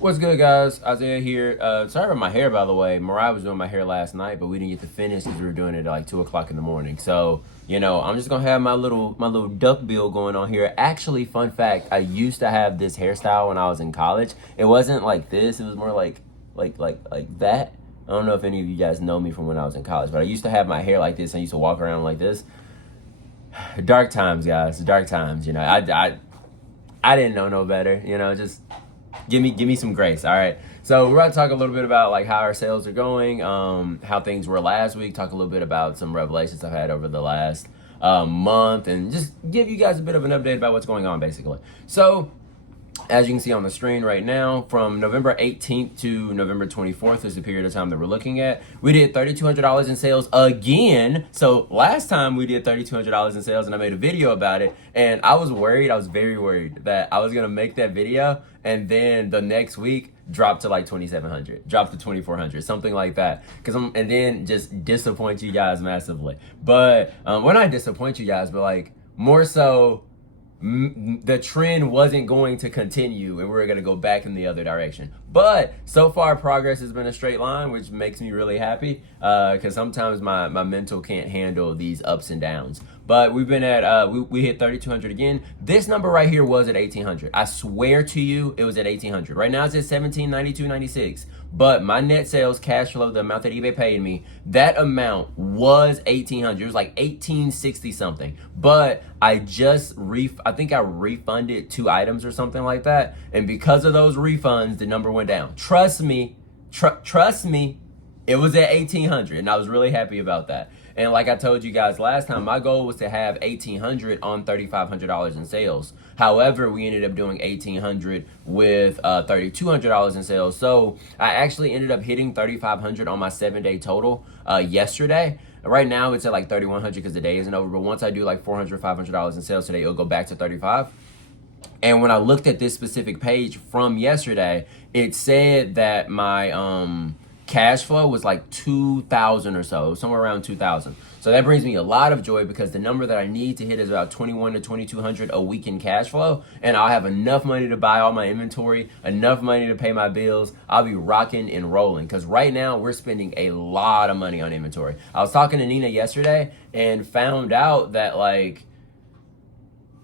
What's good, guys? Isaiah here. Sorry about my hair, by the way. Mariah was doing my hair last night, but we didn't get to finish because we were doing it at like 2 o'clock in the morning. So, I'm just gonna have my little duck bill going on here. Actually, fun fact: I used to have this hairstyle when I was in college. It wasn't like this. It was more like that. I don't know if any of you guys know me from when I was in college, but I used to have my hair like this. I used to walk around like this. Dark times, guys. Dark times. I didn't know no better. Just give me some grace. All right, so we're about to talk a little bit about like how our sales are going, how things were last week, talk a little bit about some revelations I've had over the last month, and just give you guys a bit of an update about what's going on basically. So as you can see on the screen right now, from November 18th to November 24th is the period of time that we're looking at. We did $3,200 in sales again. So last time we did $3,200 in sales and I made a video about it, and I was very worried that I was gonna make that video and then the next week drop to like 2,700, drop to 2,400, something like that. And then just disappoint you guys massively. But well, not disappoint you guys, but like more so the trend wasn't going to continue and we were going to go back in the other direction. But so far progress has been a straight line, which makes me really happy because sometimes my mental can't handle these ups and downs. But we've been at we hit 3,200 again. This number right here was at 1,800. I swear to you it was at 1,800. Right now it's at 1,792.96. But my net sales cash flow, the amount that eBay paid me, that amount was 1,800. It was like 1,860 something. But I think I refunded 2 items or something like that. And because of those refunds, the number went down. Trust me, trust me, it was at 1,800 and I was really happy about that. And like I told you guys last time, my goal was to have 1,800 on $3,500 in sales. However, we ended up doing 1,800 with $3,200 in sales. So I actually ended up hitting 3,500 on my 7-day total yesterday. Right now it's at like 3,100 because the day isn't over. But once I do like $400, $500 in sales today, it'll go back to 35. And when I looked at this specific page from yesterday, it said that my cash flow was like 2,000 or so, somewhere around 2,000. So that brings me a lot of joy because the number that I need to hit is about 2,100 to 2,200 a week in cash flow, and I'll have enough money to buy all my inventory, enough money to pay my bills. I'll be rocking and rolling because right now we're spending a lot of money on inventory. I was talking to Nina yesterday and found out that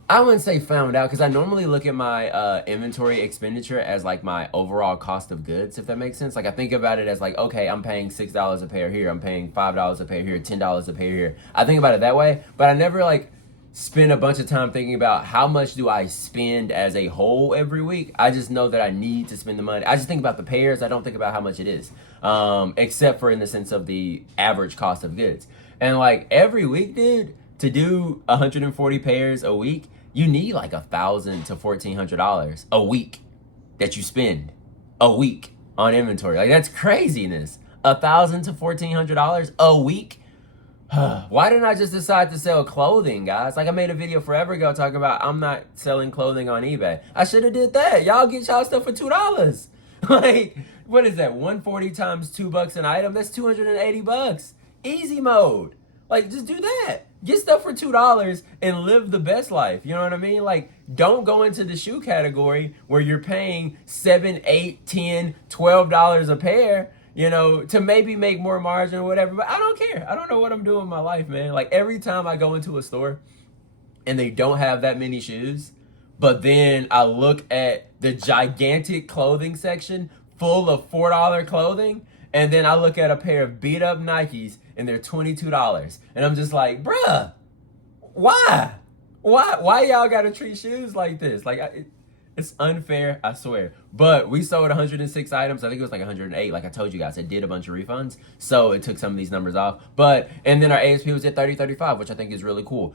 I wouldn't say found out because I normally look at my inventory expenditure as like my overall cost of goods, if that makes sense. Like I think about it as like, okay, I'm paying $6 a pair here, I'm paying $5 a pair here, $10 a pair here. I think about it that way, but I never like spend a bunch of time thinking about how much do I spend as a whole every week. I just know that I need to spend the money. I just think about the pairs. I don't think about how much it is, except for in the sense of the average cost of goods. And like every week, dude, to do 140 pairs a week, you need like $1,000 to $1,400 a week that you spend a week on inventory. Like that's craziness. $1,000 to $1,400 a week. Why didn't I just decide to sell clothing, guys? Like I made a video forever ago talking about I'm not selling clothing on eBay. I should have did that. Y'all get y'all stuff for $2. Like what is that? 140 times $2 an item. That's $280. Easy mode. Like just do that. Get stuff for $2 and live the best life. You know what I mean? Like, don't go into the shoe category where you're paying $7, $8, $10, $12 a pair, to maybe make more margin or whatever. But I don't care. I don't know what I'm doing in my life, man. Like every time I go into a store and they don't have that many shoes, but then I look at the gigantic clothing section full of $4 clothing, and then I look at a pair of beat up Nikes and they're $22. And I'm just like, bruh, why? Why y'all gotta treat shoes like this? Like, it's unfair, I swear. But we sold 106 items. I think it was like 108. Like I told you guys, I did a bunch of refunds. So it took some of these numbers off. And then our ASP was at 30.35, which I think is really cool.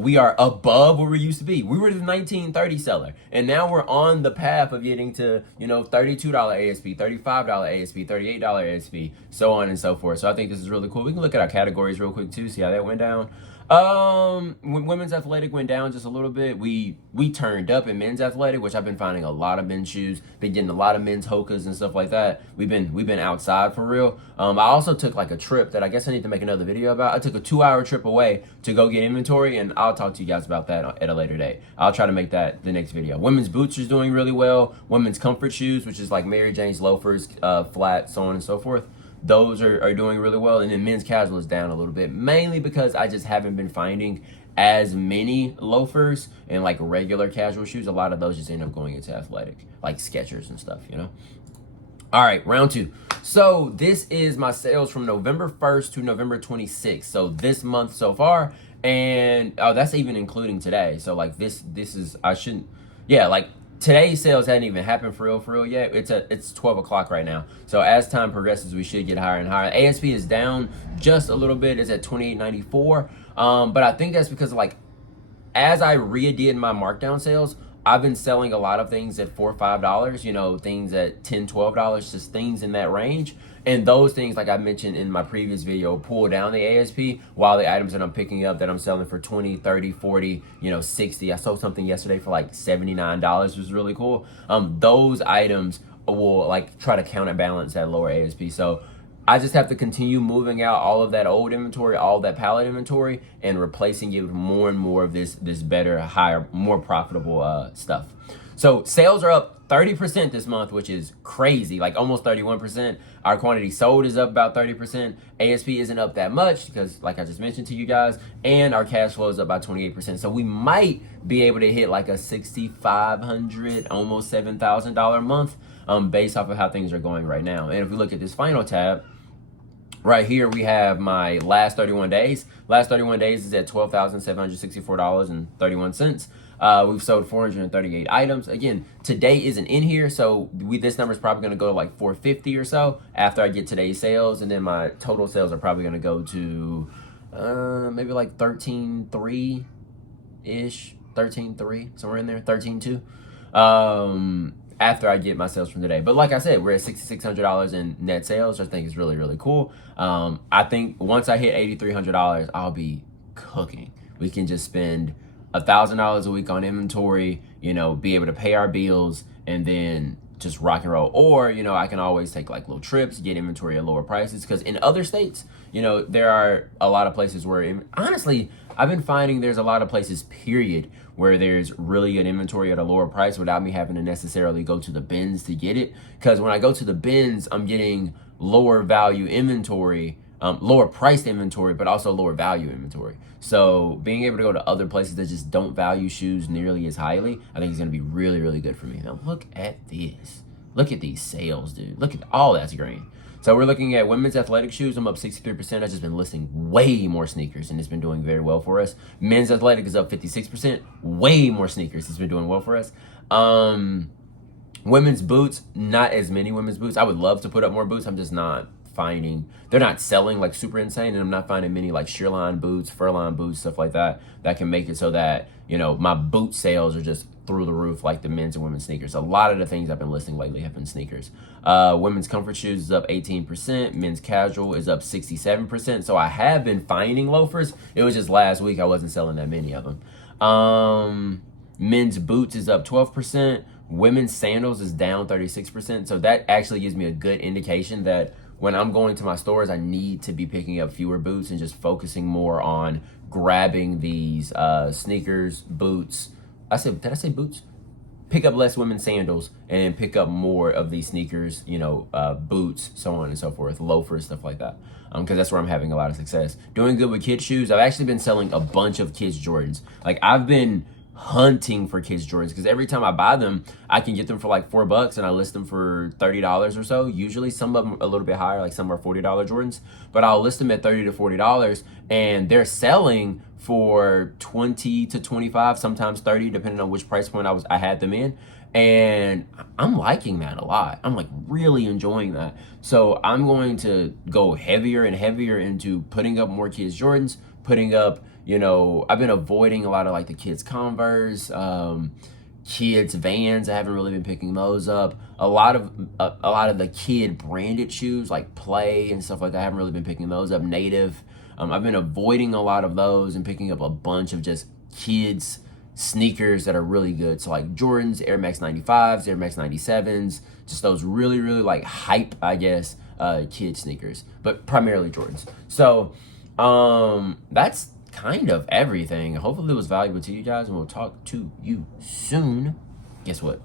We are above where we used to be. We were the 1930 seller. And now we're on the path of getting to, $32 ASP, $35 ASP, $38 ASP, so on and so forth. So I think this is really cool. We can look at our categories real quick too, see how that went down. When women's athletic went down just a little bit, we turned up in men's athletic, which I've been finding a lot of men's shoes, been getting a lot of men's Hokas and stuff like that. We've been outside for real. I also took like a trip that I guess I need to make another video about. I took a 2-hour trip away to go get inventory, and I'll talk to you guys about that at a later date. I'll try to make that the next video. Women's boots is doing really well. Women's comfort shoes, which is like Mary Jane's loafers, flat, so on and so forth. Those are doing really well. And then men's casual is down a little bit, mainly because I just haven't been finding as many loafers and like regular casual shoes. A lot of those just end up going into athletic, like Skechers and stuff, you know? All right, round 2. So this is my sales from November 1st to November 26th. So this month so far, and that's even including today. So like this is, like today's sales hadn't even happened for real yet. It's 12 o'clock right now. So as time progresses, we should get higher and higher. ASP is down just a little bit. It's at $28.94. But I think that's because like as I redid my markdown sales, I've been selling a lot of things at $4 or $5, you know, things at $10, $12, just things in that range. And those things, like I mentioned in my previous video, pull down the ASP, while the items that I'm picking up that I'm selling for 20, 30, 40, you know, 60. I sold something yesterday for like $79, which was really cool. Those items will like try to counterbalance that lower ASP. So I just have to continue moving out all of that old inventory, all of that pallet inventory, and replacing it with more and more of this better, higher, more profitable stuff. So sales are up 30% this month, which is crazy, like almost 31%. Our quantity sold is up about 30%. ASP isn't up that much because, like I just mentioned to you guys, and our cash flow is up by 28%. So we might be able to hit like a $6,500, almost $7,000 month based off of how things are going right now. And if we look at this final tab, right here, we have my last 31 days. Last 31 days is at $12,764.31. We've sold 438 items. Again, today isn't in here, so this number is probably going to go to like 450 or so after I get today's sales, and then my total sales are probably going to go to maybe like 13.3-ish, 13.3, somewhere in there, 13.2. After I get my sales from today. But like I said, we're at $6,600 in net sales, which I think is really cool. I think once I hit $8,300, I'll be cooking. We can just spend $1,000 a week on inventory, you know, be able to pay our bills, and then just rock and roll. Or, you know, I can always take like little trips, get inventory at lower prices, because in other states, you know, there are a lot of places where, honestly, I've been finding there's a lot of places, period, where there's really good inventory at a lower price without me having to necessarily go to the bins to get it. Because when I go to the bins, I'm getting lower value inventory, lower priced inventory, but also lower value inventory. So being able to go to other places that just don't value shoes nearly as highly, I think is going to be really good for me. Now look at this. Look at these sales, dude. Look at all that's green. So we're looking at women's athletic shoes. I'm up 63%. I've just been listing way more sneakers, and it's been doing very well for us. Men's athletic is up 56%. Way more sneakers. It's been doing well for us. Women's boots, not as many women's boots. I would love to put up more boots. I'm just not finding, they're not selling like super insane, and I'm not finding many like shearline boots, furline boots, stuff like that can make it so that, you know, my boot sales are just through the roof like the men's and women's sneakers. A lot of the things I've been listing lately have been sneakers. Women's comfort shoes is up 18%. Men's casual is up 67%. So I have been finding loafers. It was just last week I wasn't selling that many of them. Men's boots is up 12%. Women's sandals is down 36%. So that actually gives me a good indication that when I'm going to my stores, I need to be picking up fewer boots and just focusing more on grabbing these sneakers, boots. Did I say boots? Pick up less women's sandals and pick up more of these sneakers, you know, boots, so on and so forth, loafers, stuff like that. Because that's where I'm having a lot of success. Doing good with kids' shoes. I've actually been selling a bunch of kids' Jordans. Like, I've been hunting for kids Jordans because every time I buy them, I can get them for like $4 and I list them for $30 or so. Usually some of them a little bit higher, like some are $40 Jordans, but I'll list them at $30 to $40 and they're selling for 20 to 25, sometimes 30, depending on which price point I had them in. And I'm liking that a lot. I'm like really enjoying that. So I'm going to go heavier and heavier into putting up more kids Jordans, putting up, you know, I've been avoiding a lot of like the kids Converse, kids Vans. I haven't really been picking those up. A lot of the kid branded shoes like Play and stuff like that. I haven't really been picking those up. Native. I've been avoiding a lot of those and picking up a bunch of just kids sneakers that are really good. So like Jordans, Air Max 95s, Air Max 97s, just those really, really like hype, I guess, kid sneakers, but primarily Jordans. So that's kind of everything. Hopefully it was valuable to you guys, and we'll talk to you soon. Guess what?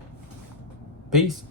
Peace.